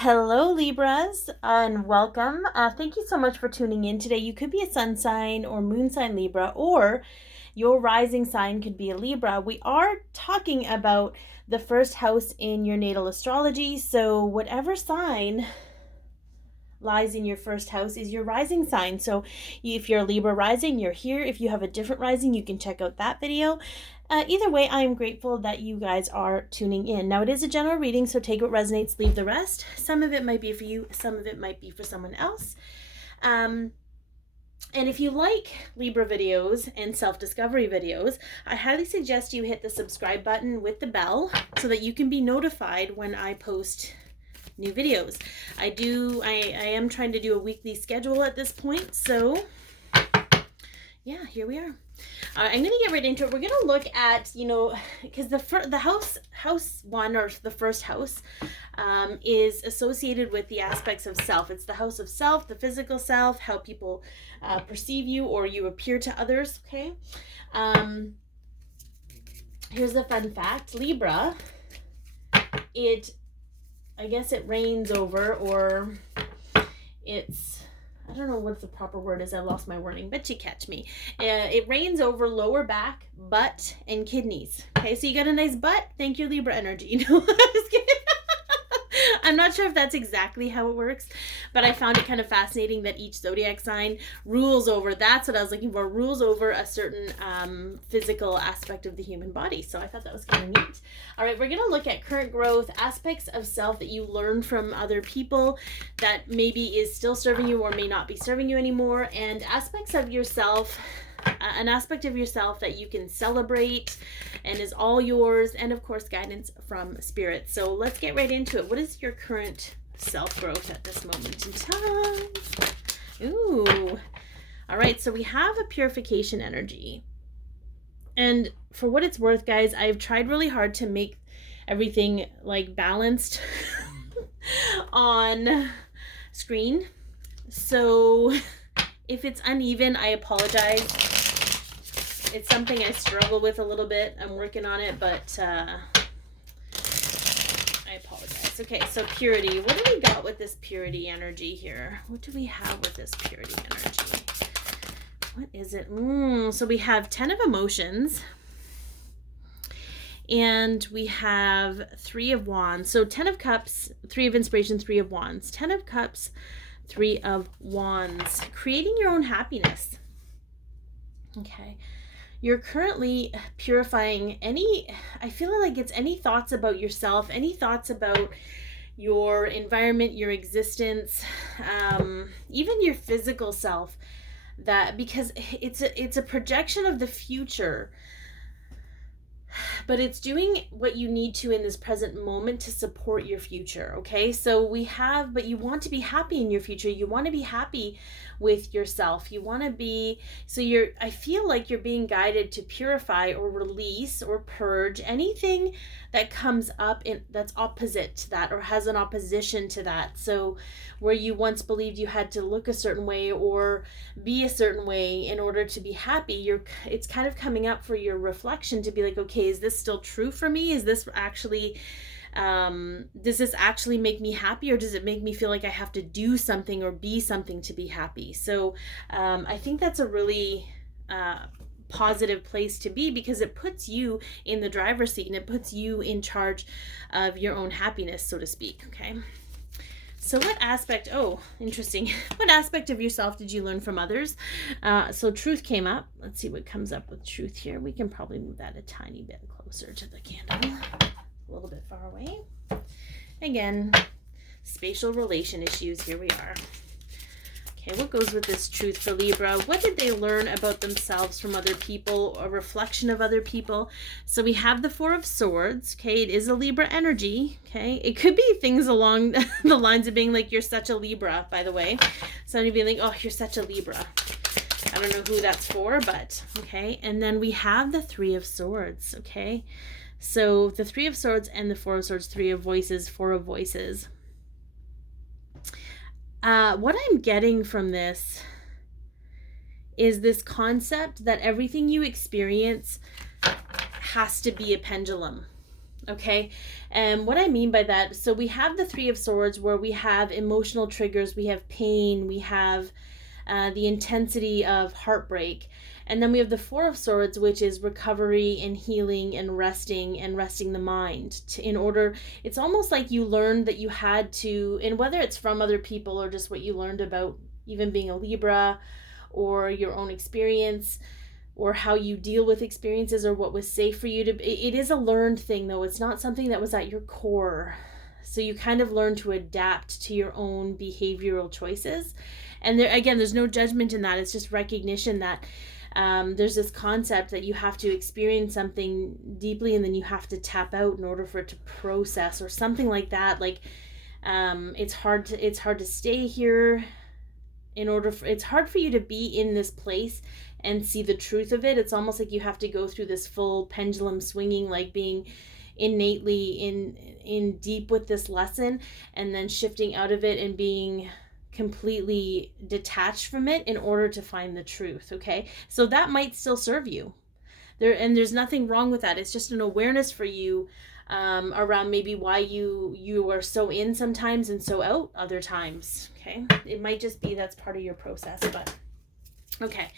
Hello, Libras, and welcome. Thank you so much for tuning in today. You could be a sun sign or moon sign Libra, or your rising sign could be a Libra. We are talking about the first house in your natal astrology. So, whatever sign lies in your first house is your rising sign. So if you're a Libra rising, you're here. If you have a different rising, you can check out that video. Either way, I am grateful that you guys are tuning in. Now, it is a general reading, so take what resonates, leave the rest. Some of it might be for you, some of it might be for someone else. And if you like Libra videos and self-discovery videos, I highly suggest you hit the subscribe button with the bell so that you can be notified when I post new videos. I am trying to do a weekly schedule at this point, so yeah, here we are. I'm gonna get right into it. We're gonna look at, because the house one, or the first house, is associated with the aspects of self. It's the house of self, the physical self, how people perceive you or you appear to others. Okay. Here's a fun fact: Libra, I guess it reigns over, or I don't know what the proper word is. I lost my wording, but you catch me. It reigns over lower back, butt, and kidneys. Okay, so you got a nice butt. Thank you, Libra energy. No, I'm just kidding. I'm not sure if that's exactly how it works, but I found it kind of fascinating that each zodiac sign rules over, that's what I was looking for, rules over a certain physical aspect of the human body. So I thought that was kind of neat. All right, we're going to look at current growth, aspects of self that you learn from other people that maybe is still serving you or may not be serving you anymore, and aspects of yourself, an aspect of yourself that you can celebrate and is all yours, and of course guidance from spirit. So let's get right into it. What is your current self-growth at this moment in time? Ooh. All right, so we have a purification energy. And for what it's worth, guys, I've tried really hard to make everything like balanced on screen. So if it's uneven, I apologize. It's something I struggle with a little bit. I'm working on it, but I apologize. Okay, so purity. What do we got with this purity energy here? What do we have with this purity energy? What is it? So we have 10 of emotions. And we have 3 of wands. So 10 of cups, 3 of inspiration, 3 of wands. 10 of cups, 3 of wands. Creating your own happiness. Okay. You're currently purifying I feel like it's any thoughts about yourself, any thoughts about your environment, your existence, even your physical self, because it's a projection of the future, but it's doing what you need to in this present moment to support your future. Okay, so but you want to be happy in your future. You want to be happy with yourself. You want to be, I feel like you're being guided to purify or release or purge anything that comes up that's opposite to that or has an opposition to that. So where you once believed you had to look a certain way or be a certain way in order to be happy, it's kind of coming up for your reflection to be like, okay, is this still true for me? Is this actually does this actually make me happy, or does it make me feel like I have to do something or be something to be happy? So I think that's a really positive place to be, because it puts you in the driver's seat and it puts you in charge of your own happiness, so to speak. Okay, so what aspect, interesting, what aspect of yourself did you learn from others? So truth came up. Let's see what comes up with truth here. We can probably move that a tiny bit closer to the candle, a little bit far away. Again, spatial relation issues. Here we are. Okay, what goes with this truth for Libra? What did they learn about themselves from other people, a reflection of other people? So we have the 4 of Swords. Okay, it is a Libra energy. Okay, it could be things along the lines of being like, you're such a Libra, by the way. Somebody being like, oh, you're such a Libra. I don't know who that's for, but okay. And then we have the 3 of Swords. Okay, so the 3 of Swords and the 4 of Swords, 3 of Voices, 4 of Voices. What I'm getting from this is this concept that everything you experience has to be a pendulum. Okay. And what I mean by that, so we have the Three of Swords where we have emotional triggers, we have pain, we have the intensity of heartbreak. And then we have the Four of Swords, which is recovery and healing and resting the mind. In order, it's almost like you learned that you had to, and whether it's from other people or just what you learned about even being a Libra or your own experience, or how you deal with experiences, or what was safe for you to, it is a learned thing though. It's not something that was at your core. So you kind of learn to adapt to your own behavioral choices. And there, again, there's no judgment in that. It's just recognition that there's this concept that you have to experience something deeply and then you have to tap out in order for it to process, or something like that. Like it's hard to stay here it's hard for you to be in this place and see the truth of it. It's almost like you have to go through this full pendulum swinging, like being innately in deep with this lesson, and then shifting out of it and being completely detached from it in order to find the truth. Okay, so that might still serve you there, and there's nothing wrong with that. It's just an awareness for you around maybe why you are so in sometimes and so out other times. Okay, it might just be that's part of your process. But okay,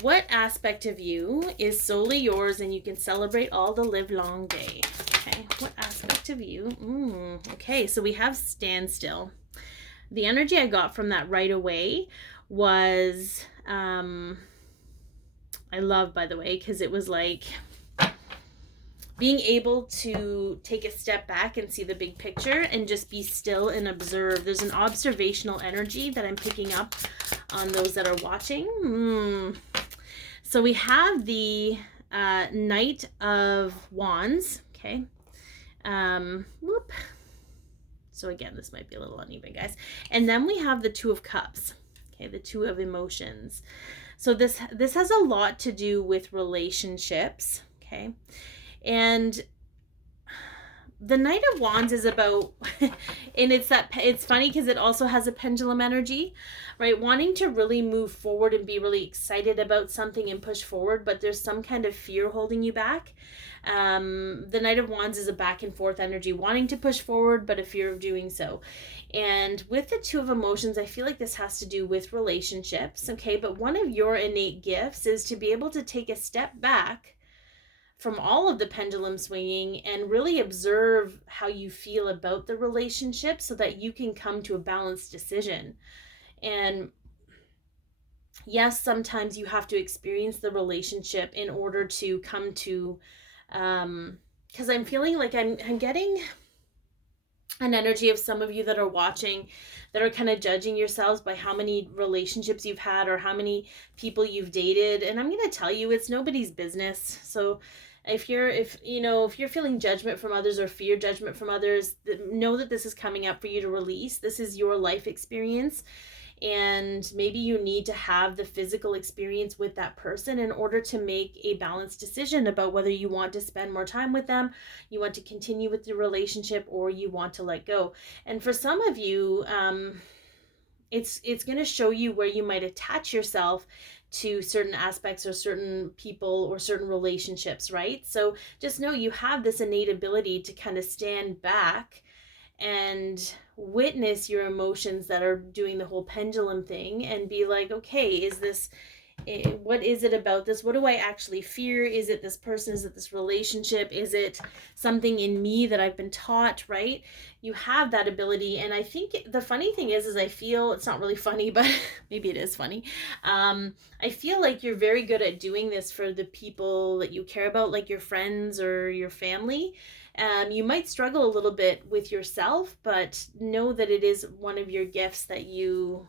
what aspect of you is solely yours and you can celebrate all the live long day? Okay, what aspect of you? Okay, so we have standstill. The energy I got from that right away was I love, by the way, because it was like being able to take a step back and see the big picture and just be still and observe. There's an observational energy that I'm picking up on those that are watching. So we have the Knight of Wands. Okay. So again, this might be a little uneven, guys. And then we have the Two of Cups. Okay, the Two of Emotions. So this has a lot to do with relationships. Okay. And the Knight of Wands is about, and it's funny because it also has a pendulum energy, right? Wanting to really move forward and be really excited about something and push forward, but there's some kind of fear holding you back. The Knight of Wands is a back and forth energy, wanting to push forward, but a fear of doing so. And with the Two of Emotions, I feel like this has to do with relationships, okay? But one of your innate gifts is to be able to take a step back from all of the pendulum swinging and really observe how you feel about the relationship so that you can come to a balanced decision. And yes, sometimes you have to experience the relationship in order to come to, because I'm feeling like I'm getting an energy of some of you that are watching that are kind of judging yourselves by how many relationships you've had or how many people you've dated. And I'm going to tell you, it's nobody's business. So if you're feeling judgment from others or fear judgment from others, know that this is coming up for you to release. This is your life experience. And maybe you need to have the physical experience with that person in order to make a balanced decision about whether you want to spend more time with them, you want to continue with the relationship, or you want to let go. And for some of you, it's going to show you where you might attach yourself to certain aspects or certain people or certain relationships, right? So just know you have this innate ability to kind of stand back and witness your emotions that are doing the whole pendulum thing and be like, okay, what is it about this? What do I actually fear? Is it this person? Is it this relationship? Is it something in me that I've been taught, right? You have that ability. And I think the funny thing is I feel, it's not really funny, but maybe it is funny. I feel like you're very good at doing this for the people that you care about, like your friends or your family. You might struggle a little bit with yourself, but know that it is one of your gifts that you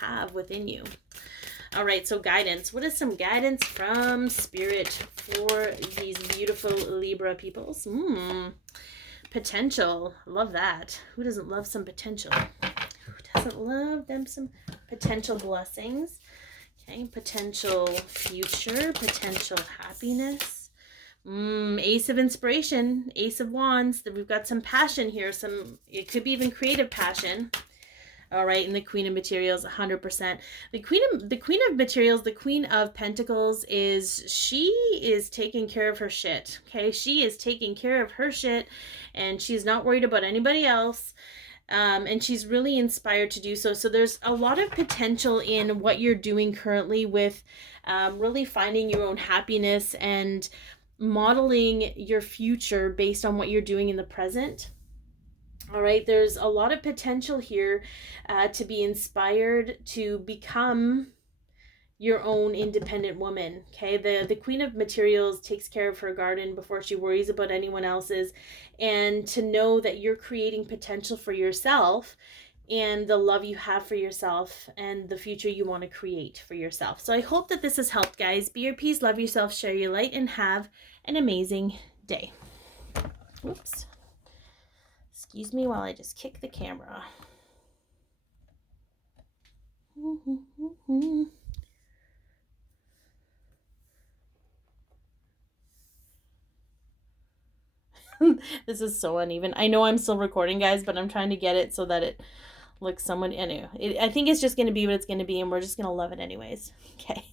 have within you. All right, so guidance. What is some guidance from Spirit for these beautiful Libra peoples? Potential. Love that. Who doesn't love some potential? Who doesn't love them some potential blessings? Okay, potential future, potential happiness. Ace of Inspiration, Ace of Wands. We've got some passion here. It could be even creative passion. All right, and the Queen of Materials, 100%. The Queen of Materials, the Queen of Pentacles she is taking care of her shit. Okay, she is taking care of her shit, and she's not worried about anybody else. And she's really inspired to do so. So there's a lot of potential in what you're doing currently with really finding your own happiness and modeling your future based on what you're doing in the present. All right, there's a lot of potential here to be inspired to become your own independent woman. Okay, the Queen of Materials takes care of her garden before she worries about anyone else's, and to know that you're creating potential for yourself and the love you have for yourself and the future you want to create for yourself. So I hope that this has helped, guys. Be your peace, love yourself, share your light, and have an amazing day. Whoops. Excuse me while I just kick the camera. This is so uneven. I know I'm still recording, guys, but I'm trying to get it so that it looks somewhat... Anyway, I think it's just going to be what it's going to be, and we're just going to love it anyways. Okay.